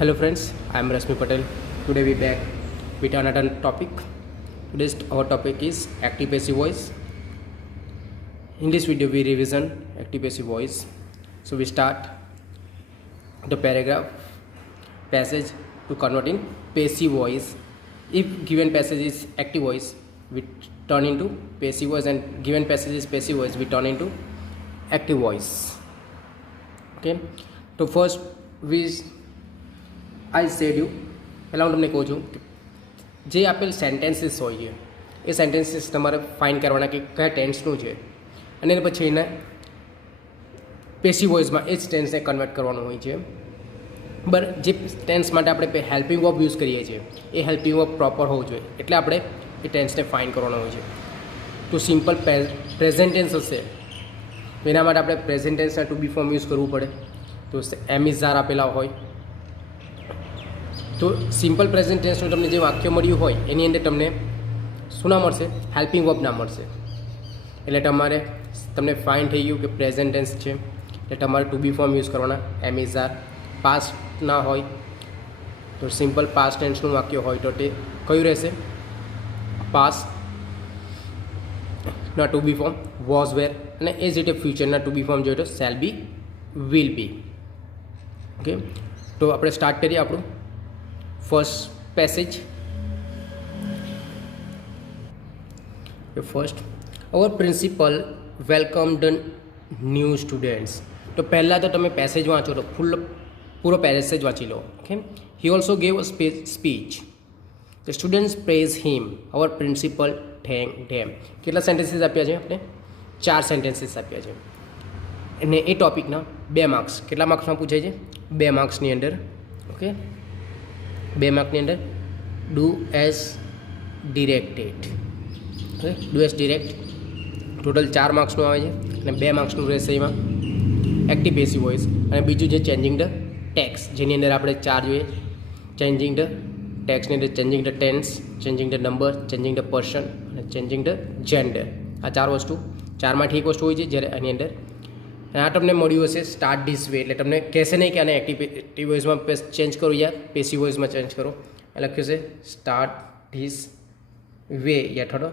Hello friends, I am Rasmi Patel. Today we back with another topic. Today's our topic is active passive voice. In this video we revision active passive voice. So we start the paragraph passage to convert in passive voice. If given passage is active voice, we turn into passive voice, and given passage is passive voice, we turn into active voice. Okay. So first we I said you પહેલાં હું તમને કહું છું કે જે આપેલ sentences હોય છે એ સેન્ટેન્સીસ તમારે ફાઇન્ડ કરવાના કે કયા ટેન્સનું છે, અને પછી એને પેસિવ વોઇસમાં એ જ ટેન્સને કન્વર્ટ કરવાનું હોય છે. બરાબર. જે ટેન્સ માટે આપણે હેલ્પિંગ વર્બ યુઝ કરીએ છીએ એ હેલ્પિંગ વર્બ પ્રોપર હોવું જોઈએ, એટલે આપણે એ ટેન્સને ફાઇન્ડ કરવાનો હોય છે. તો સિમ્પલ પ્રેઝન્ટ ટેન્સ હશે તો એના માટે આપણે પ્રેઝન્ટ ટેન્સના ટુ બી ફોર્મ યુઝ કરવું પડે. તો એમ ઇઝ આર આપેલા હોય તો સિમ્પલ પ્રેઝન્ટ ટેન્સનું તમને જે વાક્ય મળ્યું હોય એની અંદર તમને શું ના મળશે? હેલ્પિંગ વર્બ ના મળશે. એટલે તમારે તમને ફાઇન થઈ ગયું કે પ્રેઝન્ટ ટેન્સ છે એટલે તમારે ટુ બી ફોર્મ યુઝ કરવાના. એમ ઇઝ આર. પાસ્ટ ના હોય તો સિમ્પલ પાસ્ટ ટેન્સનું વાક્ય હોય તો તે કયું રહેશે? પાસ્ટ ના to be form was were, અને એ જ રીતે ફ્યુચરના ટુ બી ફોર્મ જોઈએ તો shall be, will be. Okay, તો આપણે સ્ટાર્ટ કરીએ આપણું first passage. The first, our principal welcomed the new students. તો પહેલાં તો તમે પેસેજ વાંચો તો પૂરો પેસેજ વાંચી લો. Okay. He also gave a speech. The students praised him. Our principal thanked them. કેટલા સેન્ટેન્સીસ આપ્યા છે આપણે? 4 સેન્ટેન્સીસ આપ્યા છે, અને એ ટોપિકના 2 માર્ક્સ. કેટલા માર્ક્સમાં પૂછાય છે? 2 માર્ક્સની અંદર. ઓકે, 2 માર્કની અંદર do as directed. Okay, do as direct total 4 માર્ક્સનું આવે છે, અને 2 માર્ક્સનું રહેશે એમાં એક્ટિવ પેસિવ વોઇસ, અને બીજું છે ચેન્જિંગ ધ ટેક્સ, જેની અંદર આપણે 4 જોઈએ. ચેન્જિંગ ધ ટેક્સની અંદર changing the tense, changing the number, changing the person અને ચેન્જિંગ ધ જેન્ડર. આ 4 વસ્તુ, 4માંથી એક વસ્તુ હોય છે જ્યારે આની અંદર. અને આ તમને મળ્યું હશે સ્ટાર્ટ ધીસ વે, એટલે તમને કહેશે નહીં કે આને એક્ટિવ વોઇસમાં ચેન્જ કરો યા પેસિવ વોઇસમાં ચેન્જ કરો. એ લખ્યું છે સ્ટાર્ટ ધીસ વે યા થોડો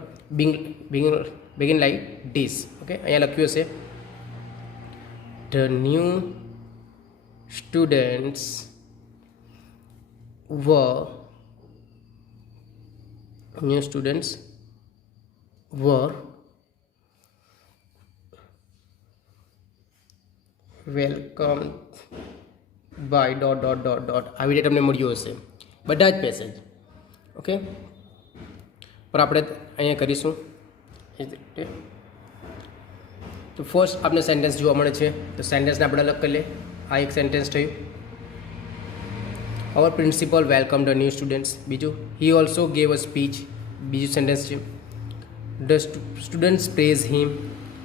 બિગિન લાઈક ધીસ. ઓકે, અહીંયા લખ્યું હશે the new students were welcome by dot dot dot dot આવી રીતે તમને મળ્યું હશે બધા જ પેસેજ. ઓકે, પણ આપણે અહીંયા કરીશું એ રીતે. તો ફર્સ્ટ આપણે સેન્ટેન્સ જોવા મળે છે, તો સેન્ટેન્સને આપણે અલગ કરી લઈએ. આ એક સેન્ટેન્સ થયું, our principal welcome the new students. બીજું, he also gave a speech. બીજું સેન્ટેન્સ છે ધ સ્ટુડન્ટ્સ પ્રેઝ હિમ.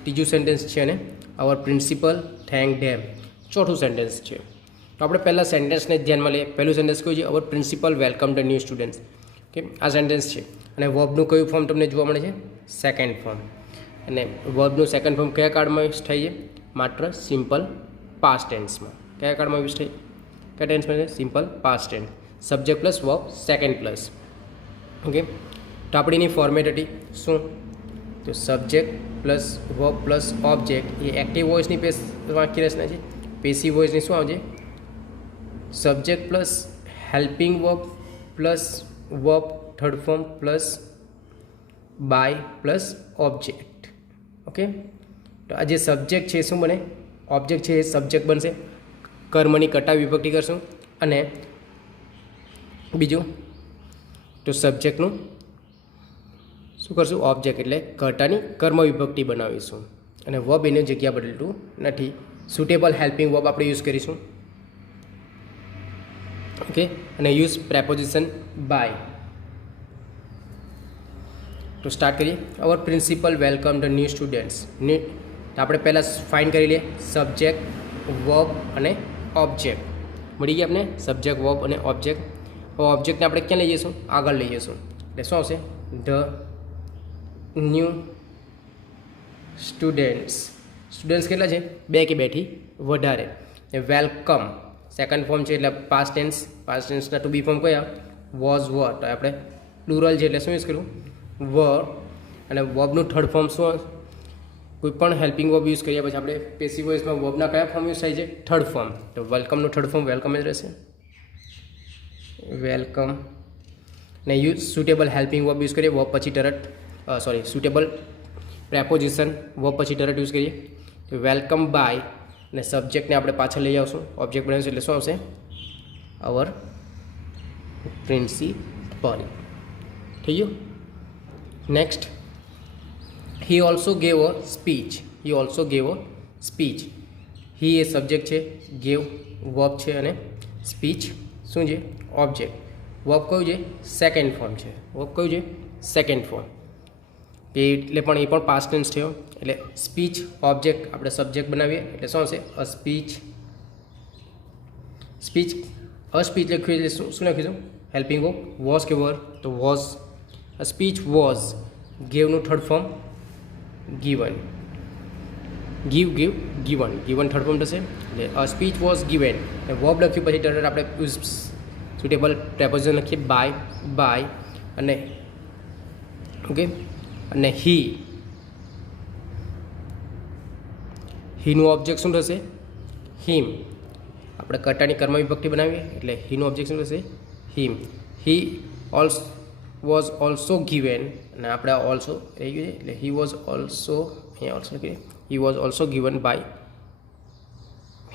ત્રીજું સેન્ટેન્સ છે અને અવર પ્રિન્સિપલ થેન્ક ધેમ. ચોથું સેન્ટેન્સ છે. તો આપણે પહેલાં સેન્ટેન્સને ધ્યાનમાં લઈએ. પહેલું સેન્ટેન્સ કયું છે? Our principal welcome the new students. Okay, આ સેન્ટેન્સ છે, અને વર્બનું કયું ફોર્મ તમને જોવા મળે છે? Second form. અને વર્બનું સેકન્ડ ફોર્મ કયા કાળમાં યુઝ થાય છે? માત્ર સિમ્પલ પાસ્ટ ટેન્સમાં. કયા કાળમાં યુઝ થાય? કયા ટેન્સમાં છે? Simple past tense. Subject plus verb second plus. Okay, તો આપણી એની ફોર્મેટ હતી શું? તો subject plus verb plus object એ એક્ટિવ વોઇસની વાક્ય રચના છે. પેસિવ વોઇસની શું આવશે? Subject plus helping verb plus verb third form plus by plus object. Okay, તો આ જે સબ્જેક્ટ છે શું બને? ઓબ્જેક્ટ છે એ સબ્જેક્ટ બનશે. કર્મની કર્તા વિભક્તિ કરશું, અને બીજું તો સબ્જેક્ટનું શું કરશું? ઓબ્જેક્ટ, એટલે કર્તાની કર્મ વિભક્તિ બનાવીશું, અને વર્બ એની જગ્યા બદલતું નથી. સુટેબલ હેલ્પિંગ વર્બ આપણે યુઝ કરીશું. ઓકે, અને યુઝ પ્રેપોઝિશન બાય. તો સ્ટાર્ટ કરીએ. Our principal welcome the new students. આપણે પહેલાં ફાઇન્ડ કરી લઈએ સબ્જેક્ટ, વર્બ અને ઓબ્જેક્ટ. મળી ગયા આપણે સબ્જેક્ટ, વર્બ અને ઓબ્જેક્ટ. હવે ઓબ્જેક્ટને આપણે ક્યાં લઈ જઈશું? આગળ લઈ જઈશું. એટલે શું આવશે? The new students. સ્ટુડન્ટ્સ કેટલા છે? 2 કે 2થી વધારે. વેલકમ સેકન્ડ ફોર્મ છે એટલે પાસ્ટ ટેન્સના ટુ બી ફોર્મ કયા વોઝ વર, તો આપણે પ્લુરલ છે એટલે શું યુઝ કર્યું વર. અને વર્બનું થર્ડ ફોર્મ શું, કોઈ પણ હેલ્પિંગ વર્બ યુઝ કર્યા પછી આપણે પેસિવ વોઇસમાં વર્બના કયા ફોર્મ યુઝ થાય છે થર્ડ ફોર્મ, તો વેલકમનું થર્ડ ફોર્મ વેલકમ જ રહેશે વેલકમ. ને use suitable helping verb use કરીએ વર્બ પછી તરત સુટેબલ પ્રેપોઝિશન વર્બ પછી તરત યુઝ કરીએ તો વેલકમ બાય. અને સબ્જેક્ટને આપણે પાછળ લઈ આવશું, ઓબ્જેક્ટ બનાવીશું એટલે શું આવશે અવર પ્રિન્સિપલ. થઈ ગયું. Next he also gave a speech, he also gave a speech. He A subject છે, ગેવ વર્બ છે અને સ્પીચ શું છે ઓબ્જેક્ટ. વર્બ કયું છે સેકન્ડ ફોર્મ છે, વર્બ કયું છે સેકન્ડ ફોર્મ એટલે પણ એ પણ પાસ્ટ ટેન્સ થયો. એટલે સ્પીચ ઓબ્જેક્ટ આપણે સબ્જેક્ટ બનાવીએ એટલે શું હશે a speech. Speech a speech લખ્યું એટલે શું લખીશું હેલ્પિંગ વર્બ વોઝ કે વર, તો વોઝ. અ સ્પીચ વોઝ, ગેવનું third form given, given third form થશે એટલે a speech was given. Verb લખ્યું પછી તરત આપણે સુટેબલ પ્રેપોઝિશન લખીએ બાય અને ઓકે. અને હીનું ઓબ્જેક્ટ શું થશે હિમ. આપણે કર્તાની કર્મ વિભક્તિ બનાવીએ એટલે હીનું ઓબ્જેક્ટ શું થશે હિમ. હી વોઝ ઓલ્સો ગિવેન અને આપણે ઓલ્સો રહી ગયું એટલે હી વોઝ ઓલ્સો, અહીંયા ઓલ્સો લખીએ he was also given by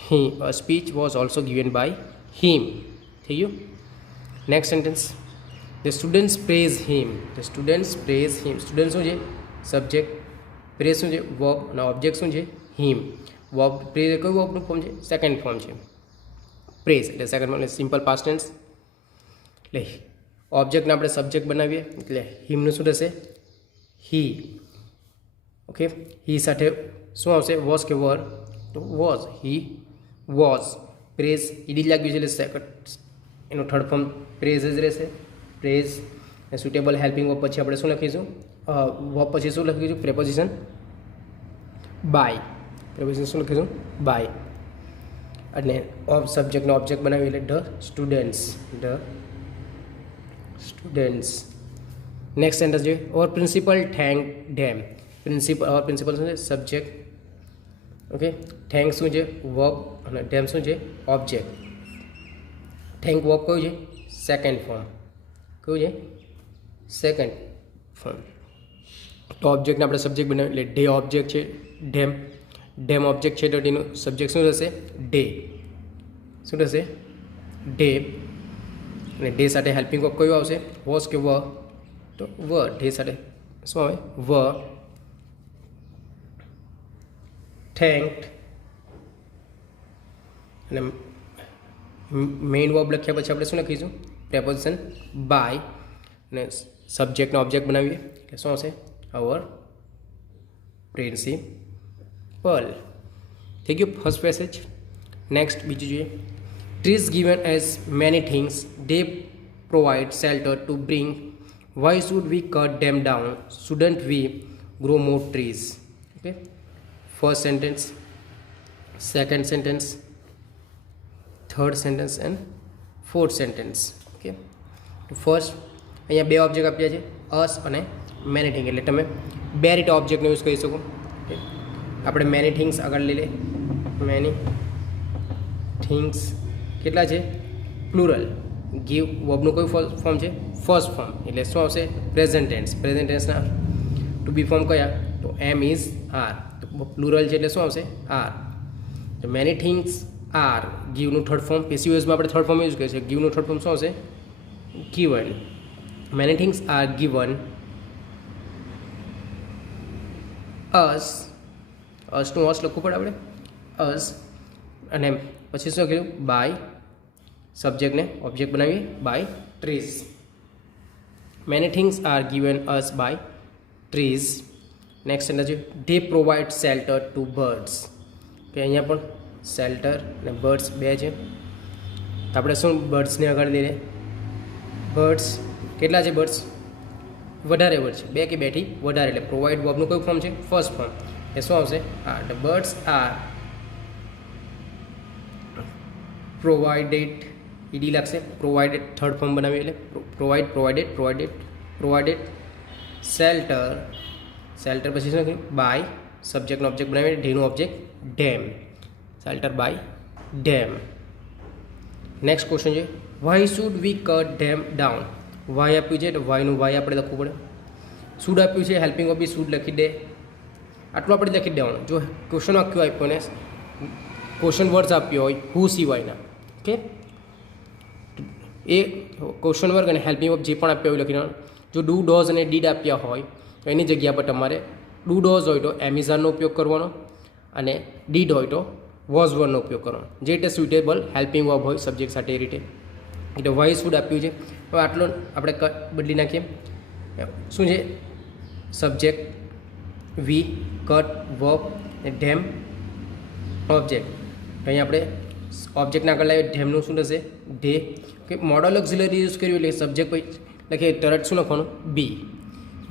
he. Speech was also given by him. થઈ ગયું. Next sentence the students praise him, the students praise him. Student શું છે સબ્જેક્ટ, પ્રેઝ શું છે વર્બ અને ઓબ્જેક્ટ શું છે હિમ. વર્બ પ્રેઝ કયું વર્બનું ફોર્મ છે સેકન્ડ ફોર્મ છે પ્રેઝ એટલે સેકન્ડ ફોર્મ એટલે સિમ્પલ પાસ્ટ ટેન્સ. એટલે ઓબ્જેક્ટને આપણે સબ્જેક્ટ બનાવીએ એટલે હિમનું શું થશે હી. ઓકે. હી સાથે શું આવશે વોઝ કે વર, તો was. He was. Praise ED લાગ્યું છે એટલે સેકન્ડ એનું થર્ડ ફોર્મ પ્રેઝ જ રહેશે પ્રેઝ. સુટેબલ હેલ્પિંગ વર્બ પછી આપણે શું લખીશું વર્બ પછી શું લખીશું પ્રેપોઝિશન બાય. પ્રેપોઝિશન શું લખીશું બાય. અને સબ્જેક્ટનો ઓબ્જેક્ટ બનાવી એટલે ધ સ્ટુડન્ટ્સ. નેક્સ્ટ સેન્ટેન્સ જોઈએ ઓર પ્રિન્સિપલ થેન્ક ધેમ. ઓર પ્રિન્સિપલ શું છે સબ્જેક્ટ. ઓકે. થેન્ક શું છે વર્બ અને ધેમ શું છે ઓબ્જેક્ટ. થેન્ક વર્બ કયું છે સેકન્ડ ફોર્મ, કયું છે સેકન્ડ ફોર્મ. તો ઓબ્જેક્ટને આપણે સબ્જેક્ટ બનાવીએ એટલે ડે ઓબ્જેક્ટ છે ડેમ ઓબ્જેક્ટ છે તો તેનું સબ્જેક્ટ શું થશે ડે. શું થશે ડે. અને ડે સાથે હેલ્પિંગ વર્બ કયું આવશે વોઝ કે વર, તો વર. ડે સાથે શું આવે વર. થેન્ક્ડ અને મેઇન વર્બ લખ્યા પછી આપણે શું લખીશું પ્રેપોઝિશન બાય. અને સબ્જેક્ટનો ઓબ્જેક્ટ બનાવીએ એટલે શું આવશે અવર પ્રિન્સિપલ. થઈ ગયું ફર્સ્ટ પેસેજ. નેક્સ્ટ બીજું જોઈએ trees given as many things they provide shelter to bring why should we cut them down shouldn't we grow more trees. Okay. First sentence, second sentence, third sentence and fourth sentence. Okay. તો first અહીંયા બે object આપ્યા છે અસ અને many thing એટલે તમે બે રીતે ઓબ્જેક્ટનો યુઝ કરી શકો. આપણે મેની થિંગ્સ આગળ લઈ લે. મેની થિંગ્સ કેટલા છે પ્લુરલ. ગીવ વર્બનું કયું ફોર્મ છે ફર્સ્ટ ફોર્મ એટલે શું આવશે પ્રેઝન્ટ ટેન્સ. પ્રેઝન્ટ ટેન્સના ટુ બી ફોર્મ કયા તો એમ ઇઝ આર. તો પ્લુરલ છે એટલે શું આવશે આર. તો મેની થિંગ્સ આર. ગીવનું થર્ડ ફોર્મ પેસિવ વોઇસમાં આપણે થર્ડ ફોર્મ યુઝ કરીએ છીએ. ગીવનું થર્ડ ફોર્મ શું આવશે given. Many things are given us. અસનું અસ લખવું પડે આપણે અસ. અને પછી શું કીધું બાય. સબ્જેક્ટને ઓબ્જેક્ટ બનાવીએ by trees. Many things are given us by trees. Next sentence they provide shelter to birds. કે અહીંયા પણ શેલ્ટર અને બર્ડ્સ બે છે તો આપણે શું બર્ડ્સને આગળ લઈએ. બર્ડ્સ કેટલા છે બર્ડ્સ વધારે વર્ડ છે બે કે બેથી વધારે એટલે પ્રોવાઈડ વર્બનું કયું ફોર્મ છે ફર્સ્ટ ફોર્મ એ શું આવશે are. The birds are. Next sentence છે they provide shelter to bring why should we cut them down shouldn't we grow more trees. Provided ED લાગશે, પ્રોવાઇડેડ થર્ડ ફોર્મ બનાવ્યું એટલે provided shelter પછી શું લખ્યું બાય સબ્જેક્ટનો ઓબ્જેક્ટ બનાવીને ઢેનું object them, shelter by them. Next question છે why should we cut them down. Why આપ્યું છે એટલે વાયનું વાય આપણે લખવું પડે. શુડ આપ્યું છે હેલ્પિંગ ઓફ બી શુડ લખી દે, આટલું આપણે લખી દેવાનું. જો ક્વેશ્ચન વાક્યો આપ્યો ને ક્વેશ્ચન વર્ડ્સ આપ્યો હોય હુ સિવાયના, ઓકે, એ ક્વેશ્ચન વર્ગ અને હેલ્પિંગ ઓફ જે પણ આપ્યા હોય લખી દેવાનું. જો ડુ ડોઝ અને ડીડ આપ્યા હોય તો એની જગ્યા પર તમારે ડુ ડોઝ હોય તો એમેઝોનનો ઉપયોગ કરવાનો અને ડીડ હોય તો વોઝ વર્ડનો ઉપયોગ કરવાનો, જે રીતે સ્યુટેબલ હેલ્પિંગ વર્બ હોય સબ્જેક્ટ સાથે એ રીતે. એટલે વાય શુડ આપ્યું છે. હવે આટલો આપણે બદલી નાખીએ. શું છે સબ્જેક્ટ વી, કટ, વર્બ અને ડેમ ઓબ્જેક્ટ. અહીં આપણે ઓબ્જેક્ટના આગળ લાવીએ ડેમનું શું થશે day. Okay, model auxiliary use કર્યું એટલે સબ્જેક્ટ પછી લખીએ તરત શું લખવાનું બી.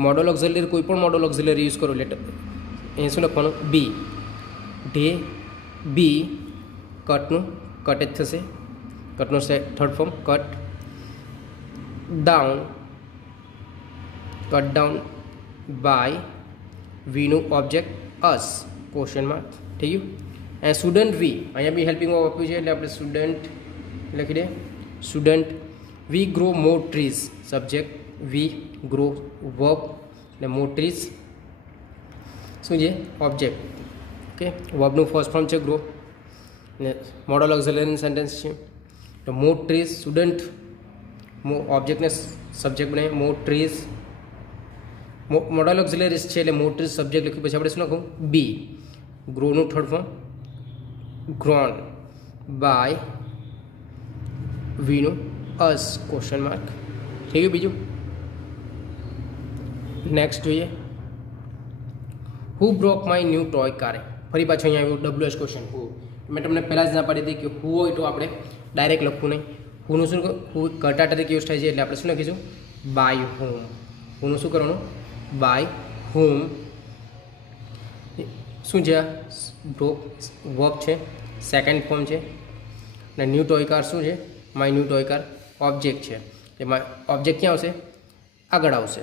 મોડલ ઓક્ઝિલરી કોઈ પણ મોડલ ઓક્ઝિલરી યુઝ કરો એટલે અહીં શું લખવાનું બી. ડે બી, કટનું કટ જ થશે, કટનું third form cut down by વીનું ઓબ્જેક્ટ અસ ક્વેશ્ચન માર્ક થઈ ગયું. એન્ડ સ્ટુડન્ટ વી અહીંયા બી હેલ્પિંગ ઓફ આપ્યું છે એટલે આપણે સ્ટુડન્ટ લખી દે. સ્ટુડન્ટ વી ગ્રો મોર ટ્રીઝ સબ્જેક્ટ વી ગ્રો વર્બ એટલે મોર ટ્રીઝ શું છે ઓબ્જેક્ટ. ઓકે, વર્બનું ફર્સ્ટ ફોર્મ છે ગ્રો ને મોડલ ઓક્ઝિલરી સેન્ટેન્સ છે તો મોર ટ્રીઝ. સ્ટુડન્ટ ઓબ્જેક્ટને સબ્જેક્ટ બનાવીએ મોર ટ્રીઝ. મોડલ ઓક્ઝિલરીઝ છે એટલે મોર ટ્રીઝ સબ્જેક્ટ લખ્યું પછી આપણે શું લખું બી. ગ્રોનું થર્ડ ફોર્મ ગ્રોન બાય વીનું અસ ક્વેશ્ચન માર્ક થઈ ગયું. બીજું નેક્સ્ટ જોઈએ who broke my new toy car. ફરી પાછું અહીંયા આવ્યું ડબલ્યુએચ ક્વેશ્ચન હુ. મેં તમને પહેલાં જ ના પાડી હતી કે હુ હોય તો આપણે ડાયરેક્ટ લખવું નહીં. હુનું શું હુ કર્તા તરીકે યુઝ થાય છે એટલે આપણે શું લખીશું બાય હોમ. હુનું શું કરવાનું બાય હોમ. શું છે બ્રોક વર્બ છે, સેકન્ડ ફોર્મ છે અને ન્યૂ ટોય કાર શું છે my new toy car object છે. એમાં ઓબ્જેક્ટ ક્યાં આવશે આગળ આવશે,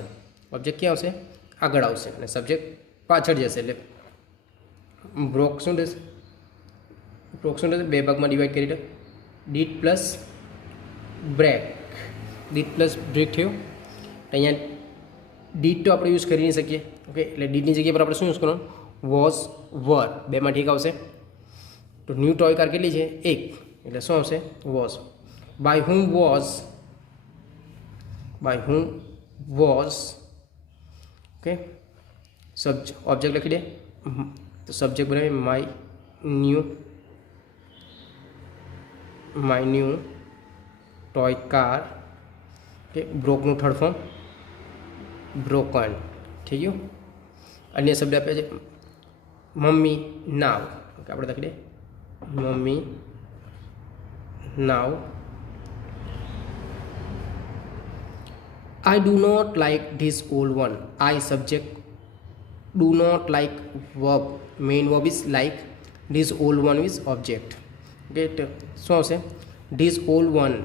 ઓબ્જેક્ટ ક્યાં આવશે આગળ આવશે અને સબ્જેક્ટ પાછળ જશે એટલે બ્રોક શું થશે બે ભાગમાં ડિવાઈડ કરી દે. ડીડ પ્લસ બ્રેક થયું. અહીંયા ડીડ તો આપણે યુઝ કરી નહીં શકીએ. ઓકે, એટલે ડીડની જગ્યા પર આપણે શું યુઝ કરવાનું વોઝ વર, બેમાંથી એક આવશે. તો ન્યૂ ટોય કાર કેટલી છે એક એટલે શું આવશે was. By whom was okay object લખી દે તો સબ્જેક્ટ બનાવીએ my new toy car. Okay, બ્રોકનું થર્ડ ફોર્મ બ્રોકન થઈ ગયું. અન્ય શબ્દ આપ્યા છે મમ્મી નાવ. ઓકે, આપણે લખી દે મમ્મી now. I do not like this old one. I subject do not like verb. Main verb is like. This old one is object. Okay, so આવશે this old one.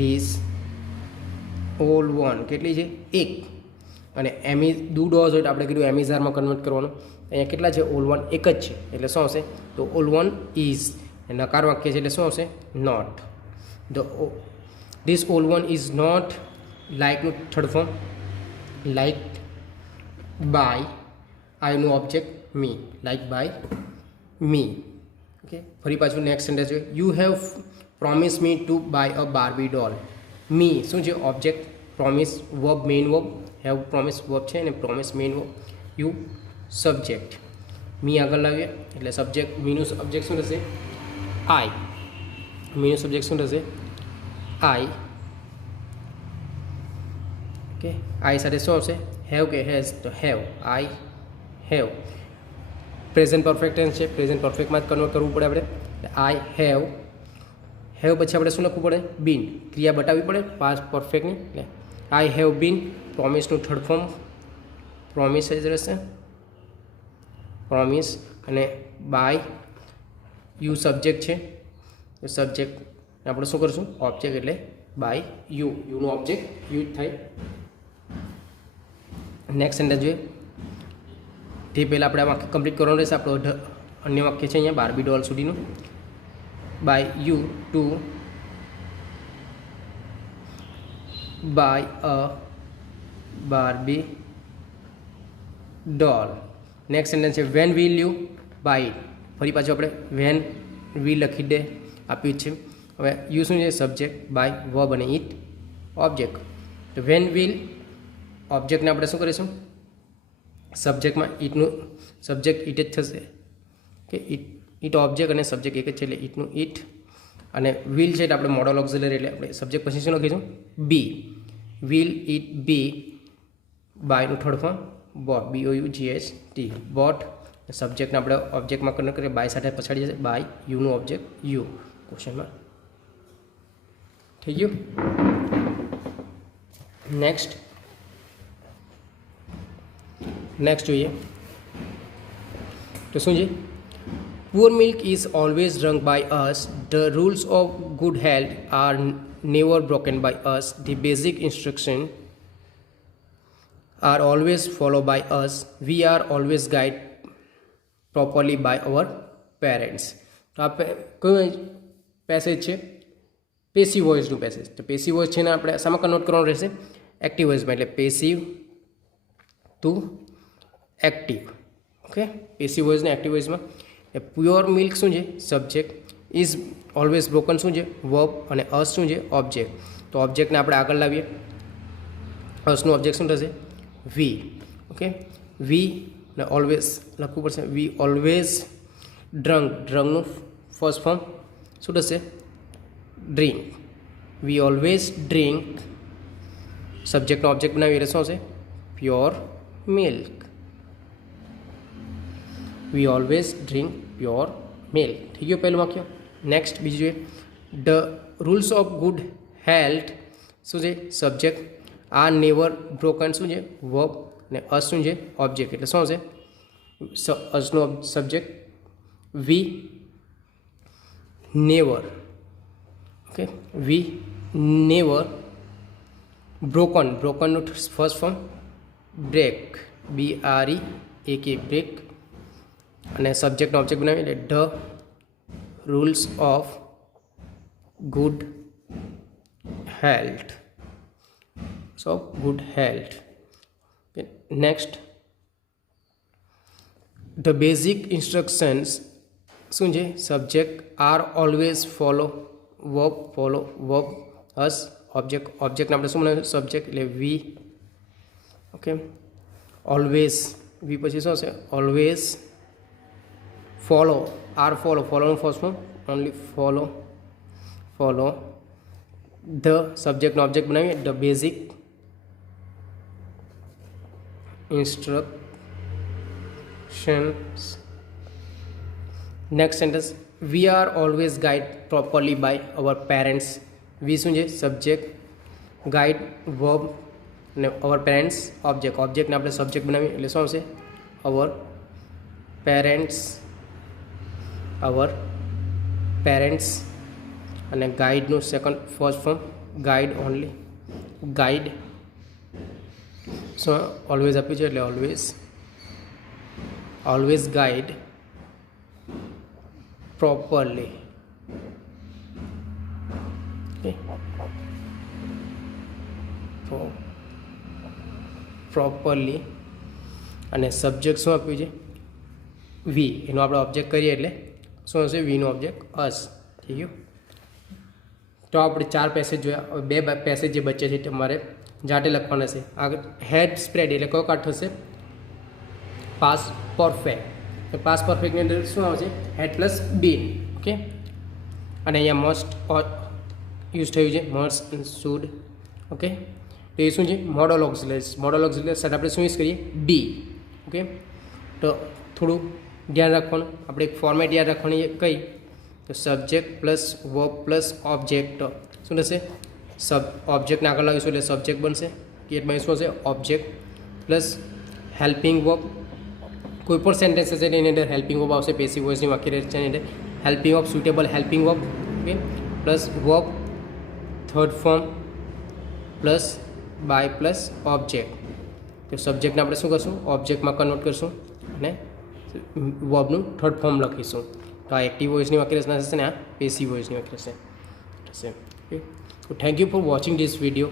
This old one કેટલી છે એક અને એમી do dose હોય તો આપણે કીધું એમિઝારમાં convert કરવાનું. અહીંયા કેટલા છે ઓલ વન એક જ છે એટલે શું આવશે તો ઓલ વન ઇઝ. નકાર વાક્ય છે એટલે શું આવશે not. This all one is not લાઇકનું થર્ડ ફોર્મ લાઇક બાય આઈનું object me like by me. Okay, ફરી પાછું નેક્સ્ટ સેન્ટેન્સ જોઈએ you have promise me to buy a Barbie doll. Me શું છે object, promise verb main verb, have promise verb છે અને promise main verb, you subject. Me આગળ લાવીએ એટલે સબ્જેક્ટ મીનું સબ્જેક્ટ શું થશે આઈ. મીનું સબ્જેક્ટ શું થશે આઈ. ઓકે, આઈ સાથે શું આવશે હેવ કે હેઝ તો have I have. Present perfect tense છે, પ્રેઝન્ટ પરફેક્ટમાં જ કન્વર્ટ કરવું પડે આપણે. આઈ હેવ પછી આપણે શું લખવું પડે બીન, ક્રિયા બતાવવી પડે પાસ્ટ પરફેક્ટની. એટલે આઈ હેવ બીન પ્રોમિસનું થર્ડ ફોર્મ પ્રોમિસ જ રહેશે પ્રોમિસ અને બાય યુ સબ્જેક્ટ છે તો સબ્જેક્ટ આપણે શું કરીશું ઓબ્જેક્ટ એટલે બાય યુનું ઓબ્જેક્ટ યુ થાય. નેક્સ્ટ સેન્ટેન્સ જોઈએ તે પહેલાં આપણે આ વાક્ય કમ્પ્લીટ કરવાનું રહેશે. આપણો અન્ય વાક્ય છે અહીંયા બાર્બી ડોલ સુધીનું. By you to buy a Barbie doll. Next sentence છે when will you buy it. ફરી પાછું આપણે વેન વિલ લખી દે આપ્યું છે. હવે યુ શું છે સબ્જેક્ટ, બાય વર્બ અને ઇટ ઓબ્જેક્ટ. તો વેન વિલ ઓબ્જેક્ટને આપણે શું કરીશું સબ્જેક્ટમાં ઇટનું સબ્જેક્ટ ઇટ જ થશે કે ઇટ ઓબ્જેક્ટ અને સબ્જેક્ટ એક જ છે એટલે ઇટનું ઇટ અને વિલ છે એટલે આપણે મોડલ ઓક્ઝિલરી એટલે આપણે સબ્જેક્ટ પછી શું લખીશું બી. વિલ ઇટ બી બાયનું third form bought BOUGHT bought. સબ્જેક્ટને આપણે ઓબ્જેક્ટમાં કન્વર્ટ કરીએ બાય સાથે પછાડી જશે બાય યુનું ઓબ્જેક્ટ યુ ક્વેશ્ચનમાં થઈ ગયું. નેક્સ્ટ જોઈએ તો શું છે pure milk is always drunk by us. The rules of good health are never broken by us. The basic instruction are always followed by us. We are always guided properly by our parents. તો આ કયું passage છે passive વોઇસનું passage. તો passive voice છે ને આપણે શામાં convert કરવાનું રહેશે એક્ટિવ વોઇસમાં એટલે passive to active. Okay passive વોઇસને એક્ટિવ વોઇસમાં. એ પ્યોર મિલ્ક શું છે સબ્જેક્ટ, ઇઝ ઓલવેઝ બ્રોકન શું છે વર્બ અને અસ શું છે ઓબ્જેક્ટ. તો ઓબ્જેક્ટને આપણે આગળ લાવીએ. અસનું ઓબ્જેક્ટ શું થશે વી. ઓકે વી ને ઓલવેઝ લખવું પડશે. વી ઓલવેઝ ડ્રંકનું ફર્સ્ટ ફોર્મ શું થશે ડ્રિંક. વી ઓલવેઝ ડ્રિંક સબ્જેક્ટનો ઓબ્જેક્ટ બનાવીએ એટલે શું હશે pure milk. We always drink pure milk. થઈ ગયું પહેલું વાક્ય. નેક્સ્ટ બીજું જોઈએ the rules of good health શું છે સબ્જેક્ટ, આ નેવર બ્રોકન શું છે વર્બ ને અસ શું છે ઓબ્જેક્ટ એટલે શું હશે અસનો subject we never. Okay we never બ્રોકનનું first form break BREAK break અને સબ્જેક્ટનો ઓબ્જેક્ટ બનાવીએ એટલે the rules of good health. So good health. Okay. Next the basic instructions શું છે subject are always follow verb us ઓબ્જેક્ટને આપણે શું બનાવીશું સબ્જેક્ટ એટલે વી. ઓકે ઓલવેઝ વી પછી શું હશે ઓલવેઝ ફોલોનું first form only follow the સબ્જેક્ટનો ઓબ્જેક્ટ બનાવીએ the basic instructions. Next sentence we are always guided properly by our parents. We શું છે સબ્જેક્ટ, ગાઈડ વર્બ અને our parents ઓબ્જેક્ટને આપણે સબ્જેક્ટ બનાવીએ એટલે શું આવશે our parents અને ગાઈડનું second first form guide only guide. So always આપ્યું છે એટલે ઓલવેઝ ગાઈડ પ્રોપરલી. પ્રોપરલી અને સબ્જેક્ટ શું આપ્યું છે વી. એનો આપણે ઓબ્જેક્ટ કરીએ એટલે શું હશે વીનો ઓબ્જેક્ટ અસ. થઈ ગયું. તો આપણે 4 પેસેજ જોયા. 2 પેસેજ જે બચ્ચે છે તમારે જાતે લખવાના છે. આગળ હેડ સ્પ્રેડ એટલે કયો કાઢ થશે પાસ પરફેક્ટ. તો પાસ પરફેક્ટની અંદર શું આવશે હેડ પ્લસ બીન. ઓકે અને અહીંયા મસ્ટ યુઝ થયું છે મસ્ટ શુડ. ઓકે તો એ શું છે મોડલ ઓક્ઝિલરી સાથે આપણે શું યુઝ કરીએ બી. ઓકે તો થોડું ધ્યાન રાખવાનું. આપણે એક ફોર્મેટ યાદ રાખવાની કઈ તો subject plus verb plus object શું થશે ઓબ્જેક્ટને આગળ લાવીશું એટલે સબ્જેક્ટ બનશે. કેટમાં શું હશે ઓબ્જેક્ટ પ્લસ હેલ્પિંગ વર્બ. કોઈ પણ સેન્ટેન્સ હશે એની અંદર હેલ્પિંગ વર્બ આવશે. પેસિવ વોઇસની વાક્ય રચનાની અંદર helping verb suitable helping verb okay plus verb third form plus by plus object. તો સબ્જેક્ટને આપણે શું કરશું ઓબ્જેક્ટમાં કન્વર્ટ કરશું અને વર્બનું થર્ડ ફોર્મ લખીશું. તો આ એક્ટિવ વોઇસની વાક્ય રચના થશે ને આ પેસિવ વોઇસની વાક્ય રચના થશે. Okay, so thank you for watching this video.